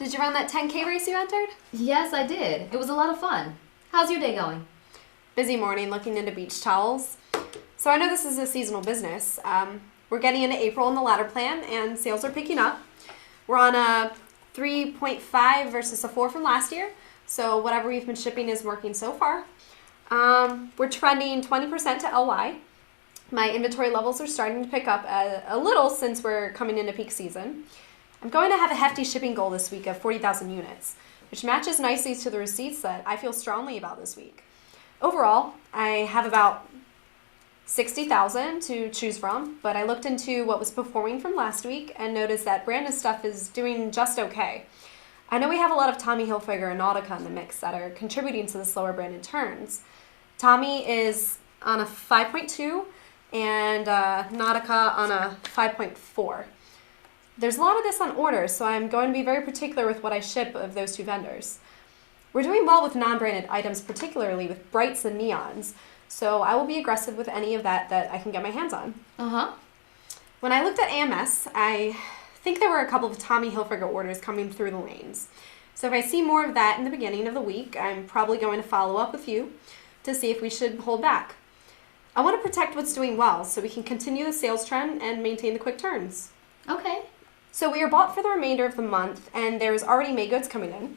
Did you run that 10K race you entered? Yes, I did. It was a lot of fun. How's your day going? Busy morning looking into beach towels. So I know this is a seasonal business. We're getting into April in the ladder plan and sales are picking up. We're on a 3.5 versus a 4 from last year. So whatever we've been shipping is working so far. We're trending 20% to LY. My inventory levels are starting to pick up a little since we're coming into peak season. I'm going to have a hefty shipping goal this week of 40,000 units, which matches nicely to the receipts that I feel strongly about this week. Overall, I have about 60,000 to choose from, but I looked into what was performing from last week and noticed that branded stuff is doing just okay. I know we have a lot of Tommy Hilfiger and Nautica in the mix that are contributing to the slower branded turns. Tommy is on a 5.2 and Nautica on a 5.4. There's a lot of this on order, so I'm going to be very particular with what I ship of those two vendors. We're doing well with non-branded items, particularly with brights and neons, so I will be aggressive with any of that I can get my hands on. When I looked at AMS, I think there were a couple of Tommy Hilfiger orders coming through the lanes. So if I see more of that in the beginning of the week, I'm probably going to follow up with you to see if we should hold back. I want to protect what's doing well so we can continue the sales trend and maintain the quick turns. Okay. So we are bought for the remainder of the month, and there's already May goods coming in.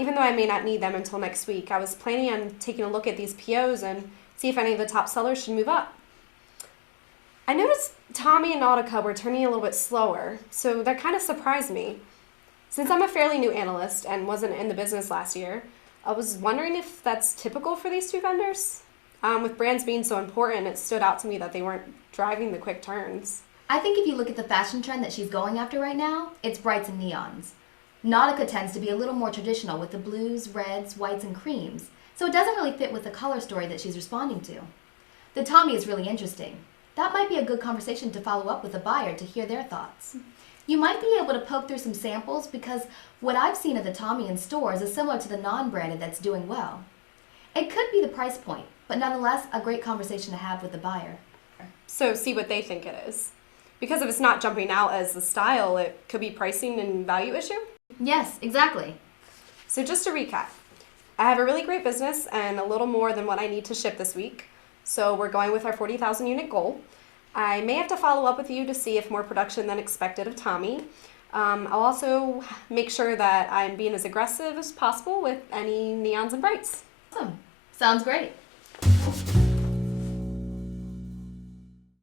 Even though I may not need them until next week, I was planning on taking a look at these POs and see if any of the top sellers should move up. I noticed Tommy and Nautica were turning a little bit slower, so that kind of surprised me. Since I'm a fairly new analyst and wasn't in the business last year, I was wondering if that's typical for these two vendors. With brands being so important, it stood out to me that they weren't driving the quick turns. I think if you look at the fashion trend that she's going after right now, it's brights and neons. Nautica tends to be a little more traditional with the blues, reds, whites, and creams, so it doesn't really fit with the color story that she's responding to. The Tommy is really interesting. That might be a good conversation to follow up with the buyer to hear their thoughts. You might be able to poke through some samples because what I've seen of the Tommy in stores is similar to the non-branded that's doing well. It could be the price point, but nonetheless a great conversation to have with the buyer. So see what they think it is. Because if it's not jumping out as the style, it could be pricing and value issue? Yes, exactly. So just to recap, I have a really great business and a little more than what I need to ship this week. So we're going with our 40,000 unit goal. I may have to follow up with you to see if more production than expected of Tommy. I'll also make sure that I'm being as aggressive as possible with any neons and brights. Awesome. Sounds great.